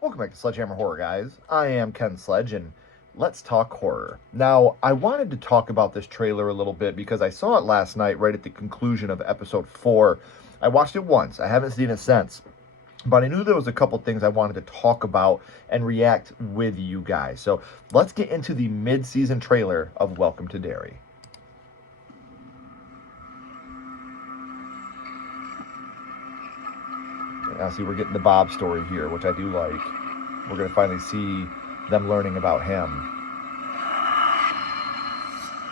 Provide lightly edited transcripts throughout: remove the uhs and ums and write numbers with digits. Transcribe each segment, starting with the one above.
Welcome back to Sledgehammer Horror, guys. I am Ken Sledge, and let's talk horror. Now, I wanted to talk about this trailer a little bit because I saw it last night right at the conclusion of episode 4. I watched it once. I haven't seen it since. But I knew there was a couple things I wanted to talk about and react with you guys. So let's get into the mid-season trailer of Welcome to Derry. Now, see, we're getting the Bob story here, which I do like. We're going to finally see them learning about him.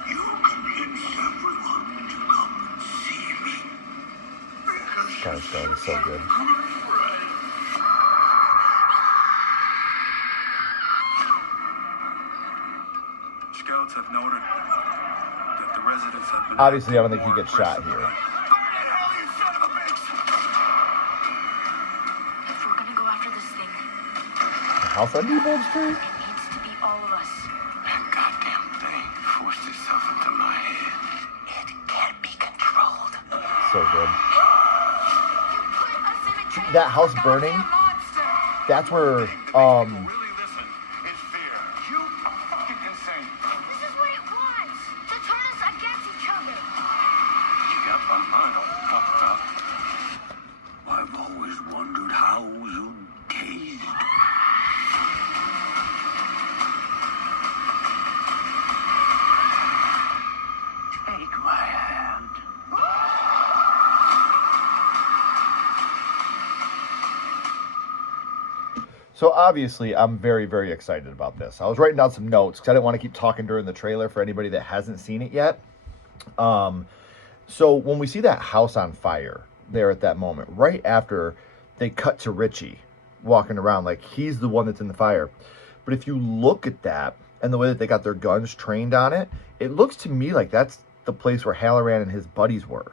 You convinced everyone to come and see me. This guy's going so good. Scouts have noted that the residents have been... Obviously, I don't think he gets shot here. House on Newbold Street? It needs to be all of us. That goddamn thing forced itself into my head. It can't be controlled. So good. That house burning, that's where, Really listen, it's fear. You are fucking insane. This is what it wants. To turn us against each other. You got my mind all fucked up. I've always wondered how you tased. Take my hand. So obviously, I'm very, very excited about this. I was writing down some notes because I didn't want to keep talking during the trailer for anybody that hasn't seen it yet. So when we see that house on fire there at that moment, right after they cut to Richie walking around, like he's the one that's in the fire. But if you look at that and the way that they got their guns trained on it, it looks to me like that's the place where Halloran and his buddies were.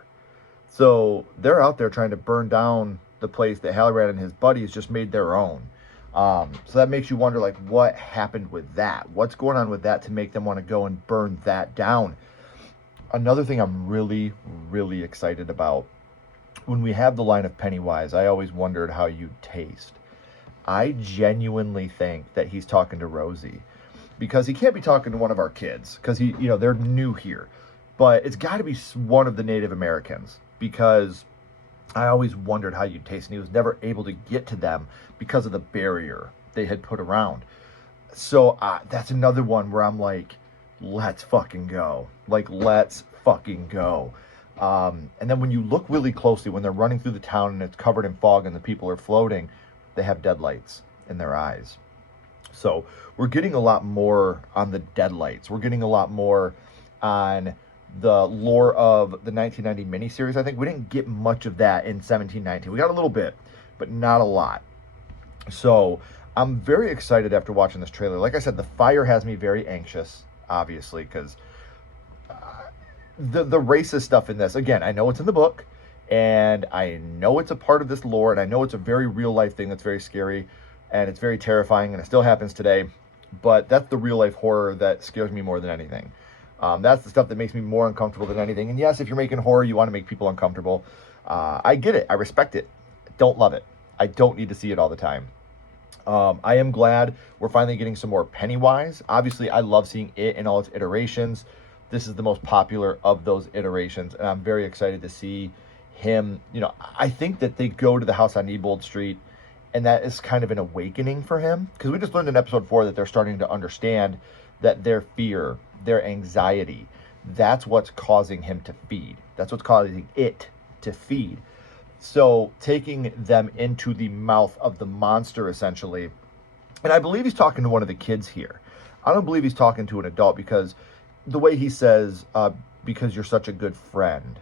So they're out there trying to burn down the place that Halloran and his buddies just made their own. So that makes you wonder, like, what happened with that? What's going on with that to make them want to go and burn that down? Another thing I'm really, really excited about, when we have the line of Pennywise, I always wondered how you'd taste. I genuinely think that he's talking to Rosie, because he can't be talking to one of our kids, because they're new here. But it's got to be one of the Native Americans, because I always wondered how you'd taste, and he was never able to get to them because of the barrier they had put around. So that's another one where I'm like, let's fucking go. Like, let's fucking go. And then when you look really closely, when they're running through the town and it's covered in fog and the people are floating, they have deadlights in their eyes. So we're getting a lot more on the deadlights. We're getting a lot more on the lore of the 1990 miniseries. I think we didn't get much of that in 1719. We got a little bit, but not a lot. So I'm very excited after watching this trailer. Like I said, the fire has me very anxious, obviously, because the racist stuff in this, again, I know it's in the book, and I know it's a part of this lore, and I know it's a very real life thing that's very scary, and it's very terrifying, and it still happens today. But that's the real life horror that scares me more than anything. That's the stuff that makes me more uncomfortable than anything. And yes, if you're making horror, you want to make people uncomfortable. I get it. I respect it. Don't love it. I don't need to see it all the time. I am glad we're finally getting some more Pennywise. Obviously, I love seeing it in all its iterations. This is the most popular of those iterations, and I'm very excited to see him. I think that they go to the house on Newbold Street, and that is kind of an awakening for him, because we just learned in episode 4 that they're starting to understand that their fear, their anxiety, that's what's causing him to feed. That's what's causing it to feed. So taking them into the mouth of the monster, essentially. And I believe he's talking to one of the kids here. I don't believe he's talking to an adult, because the way he says, because you're such a good friend,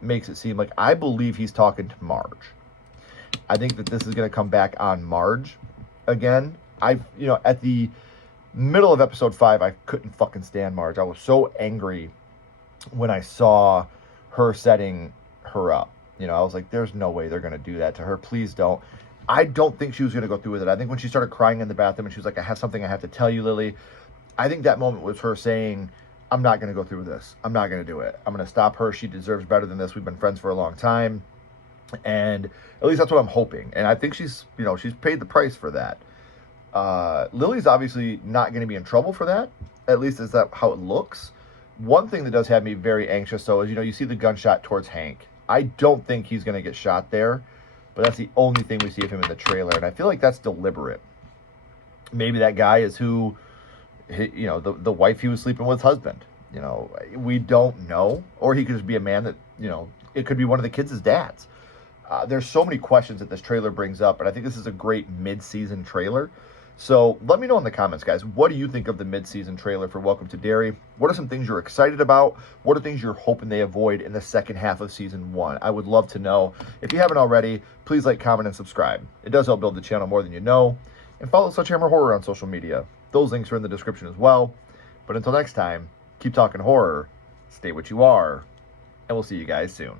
makes it seem like I believe he's talking to Marge. I think that this is going to come back on Marge again. At the middle of episode 5, I couldn't fucking stand Marge. I was so angry when I saw her setting her up. I was like, there's no way they're going to do that to her. Please don't. I don't think she was going to go through with it. I think when she started crying in the bathroom and she was like, I have something I have to tell you, Lily. I think that moment was her saying, I'm not going to go through with this. I'm not going to do it. I'm going to stop her. She deserves better than this. We've been friends for a long time. And at least that's what I'm hoping. And I think she's paid the price for that. Lily's obviously not going to be in trouble for that. At least is that how it looks. One thing that does have me very anxious, though, is you see the gunshot towards Hank. I don't think he's going to get shot there, but that's the only thing we see of him in the trailer, and I feel like that's deliberate. Maybe that guy is who, the wife he was sleeping with husband. We don't know, or he could just be a man that it could be one of the kids' dads. There's so many questions that this trailer brings up, and I think this is a great mid-season trailer. So let me know in the comments, guys. What do you think of the mid-season trailer for Welcome to Derry? What are some things you're excited about? What are things you're hoping they avoid in the second half of season 1? I would love to know. If you haven't already, please like, comment, and subscribe. It does help build the channel more than you know. And follow SledgeHammer Horror on social media. Those links are in the description as well. But until next time, keep talking horror, stay what you are, and we'll see you guys soon.